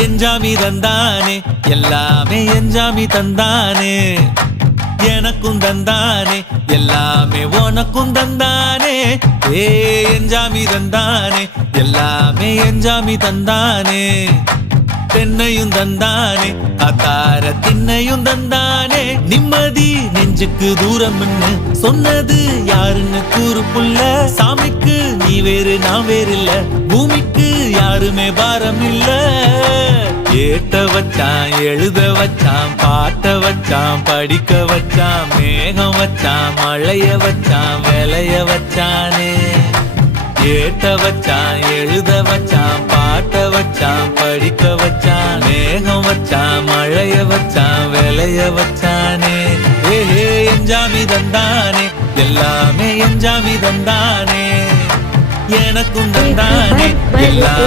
எஞ்சாமி தந்தானே எல்லாமே எஞ்சாமி தந்தானே எனக்கும் தந்தானே எல்லாமே உனக்கும் தந்தானே ஏ எஞ்சாமி தந்தானே எல்லாமே எஞ்சாமி தந்தானே தென்னையும் தந்தானே அத்தார திண்ணையும் தந்தானே நிம்மதி நெஞ்சுக்கு தூரம் சொன்னது யாருன்னு கூறு புள்ள சாமிக்கு நீ வேறு நான் வேறு இல்ல பூமிக்கு யாருமே பாரம் இல்ல ஏத்த வச்சான் எழுத வச்சான் பாட்ட வச்சான் படிக்க வச்சான் மேகம் வச்சான் மழைய வச்சான் விளைய வச்சானே ஏத்த வச்சான் எழுத வச்சான் பாட்ட வச்சான் படிக்க வச்சான் மேகம் வச்சான் மழைய வச்சான் விளைய வச்சானே ஏஹே எஞ்சாமி தந்தானே எல்லாமே எஞ்சாமி தந்தானே எனக்கும் தந்தானே எல்லாம்